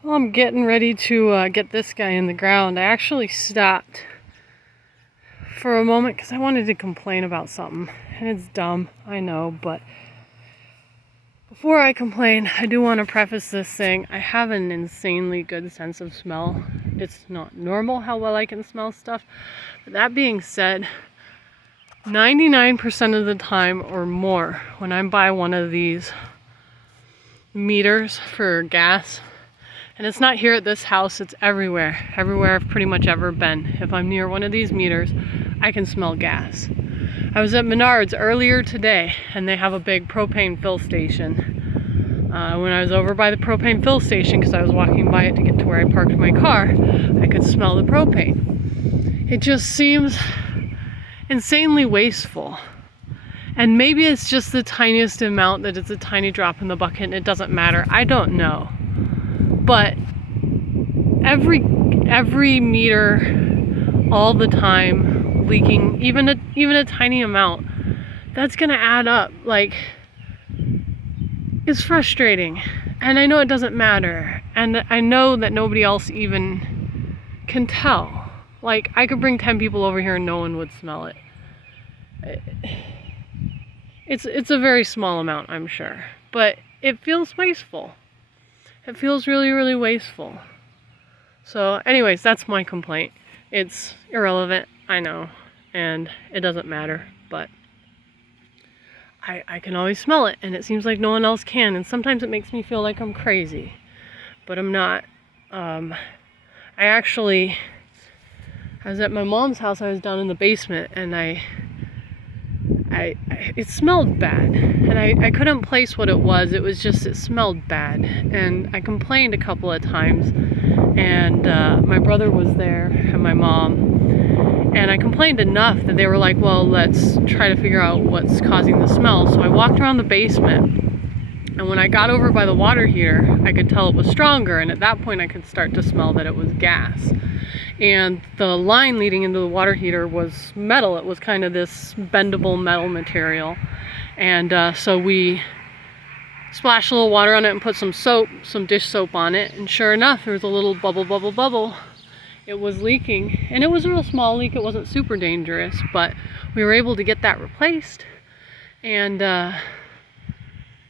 Well, I'm getting ready to get this guy in the ground. I actually stopped for a moment because I wanted to complain about something. And it's dumb, I know, but before I complain, I do want to preface this saying I have an insanely good sense of smell. It's not normal how well I can smell stuff. But that being said, 99% of the time or more when I'm by one of these meters for gas, and it's not here at this house, it's everywhere. Everywhere I've pretty much ever been. If I'm near one of these meters, I can smell gas. I was at Menards earlier today, and they have a big propane fill station. When I was over by the propane fill station, because I was walking by it to get to where I parked my car, I could smell the propane. It just seems insanely wasteful. And maybe it's just the tiniest amount that it's a tiny drop in the bucket and it doesn't matter. I don't know. But every meter, all the time, leaking, even a tiny amount, that's gonna add up. Like, it's frustrating. And I know it doesn't matter. And I know that nobody else even can tell. Like, I could bring 10 people over here and no one would smell it. It's a very small amount, I'm sure. But it feels wasteful. It feels really, really wasteful. So anyways, that's my complaint. It's irrelevant, I know, and it doesn't matter, but I can always smell it, and it seems like no one else can, and sometimes it makes me feel like I'm crazy, but I'm not. I was at my mom's house. I was down in the basement, and it smelled bad, and I couldn't place what it was. It was just, it smelled bad, and I complained a couple of times, and my brother was there and my mom, and I complained enough that they were like, well, let's try to figure out what's causing the smell. So I walked around the basement, and when I got over by the water heater, I could tell it was stronger, and at that point I could start to smell that it was gas. And the line leading into the water heater was metal. It was kind of this bendable metal material. And so we splashed a little water on it and put some soap, some dish soap on it. And sure enough, there was a little bubble. It was leaking. And it was a real small leak. It wasn't super dangerous, but we were able to get that replaced. And,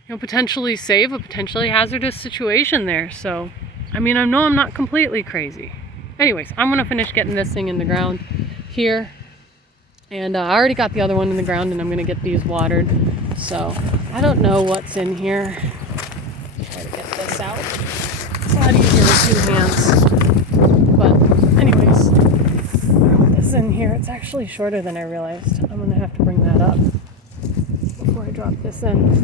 potentially save a potentially hazardous situation there. So, I mean, I know I'm not completely crazy. Anyways, I'm going to finish getting this thing in the ground here. And I already got the other one in the ground, and I'm going to get these watered. So, I don't know what's in here. Try to get this out. It's a lot easier with 2 hands. But anyways, put this in here. It's actually shorter than I realized. I'm going to have to bring that up before I drop this in.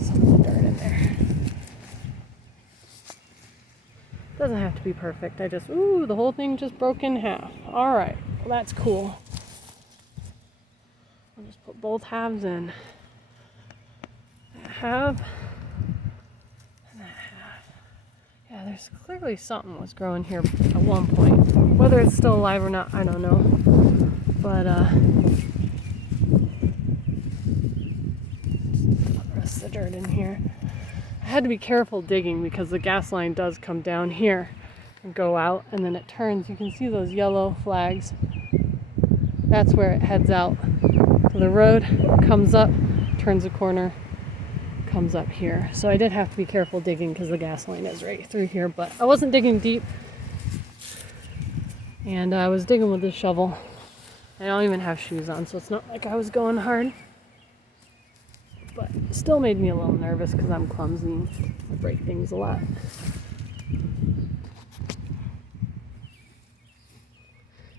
Some of the dirt in there. Doesn't have to be perfect. The whole thing just broke in half. Alright, well that's cool. I'll just put both halves in. That half, and that half. Yeah, there's clearly something was growing here at one point. Whether it's still alive or not, I don't know. But, put the rest of the dirt in here. I had to be careful digging because the gas line does come down here and go out, and then it turns. You can see those yellow flags. That's where it heads out. So the road comes up, turns a corner, comes up here. So I did have to be careful digging because the gas line is right through here, but I wasn't digging deep. And I was digging with this shovel. I don't even have shoes on, so it's not like I was going hard. But it still made me a little nervous because I'm clumsy. I break things a lot.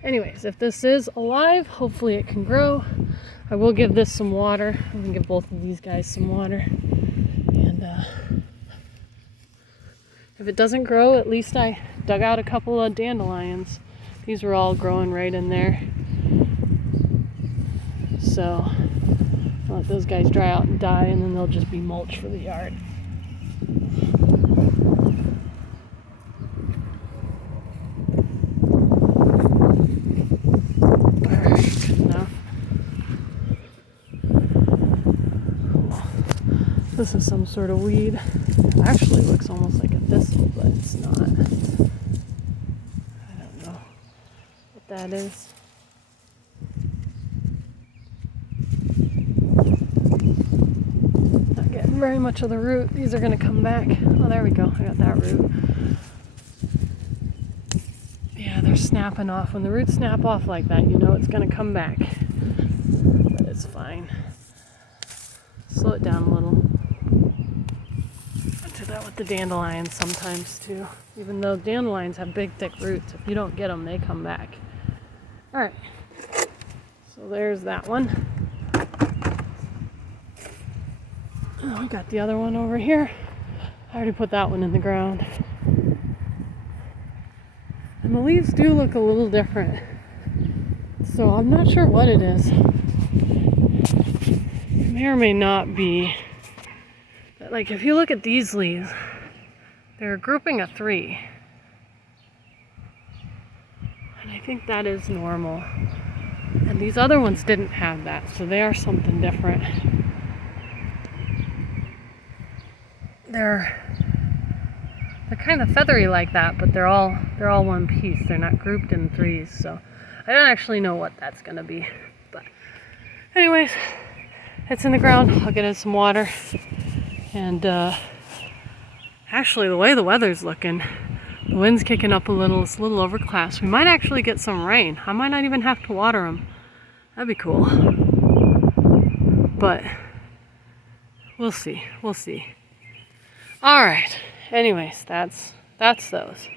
Anyways, if this is alive, hopefully it can grow. I will give this some water. I'm going to give both of these guys some water. And if it doesn't grow, at least I dug out a couple of dandelions. These were all growing right in there. So I'll let those guys dry out and die, and then they'll just be mulch for the yard. Alright, good enough. This is some sort of weed. It actually looks almost like a thistle, but it's not. I don't know what that is. Not getting very much of the root. These are going to come back. Oh, there we go. I got that root. Yeah, they're snapping off. When the roots snap off like that, you know it's going to come back. But it's fine. Slow it down a little. I do that with the dandelions sometimes too. Even though dandelions have big, thick roots, if you don't get them, they come back. All right. So there's that one. Oh, we got the other one over here. I already put that one in the ground. And the leaves do look a little different. So I'm not sure what it is. It may or may not be. But like if you look at these leaves, they're a grouping of 3. And I think that is normal. And these other ones didn't have that, so they are something different. They're kind of feathery like that, but they're all one piece. They're not grouped in 3s, so I don't actually know what that's gonna be. But anyways, it's in the ground. I'll get it some water. And actually, the way the weather's looking, the wind's kicking up a little. It's a little overcast. We might actually get some rain. I might not even have to water them. That'd be cool. But we'll see. We'll see. All right. Anyways, that's those.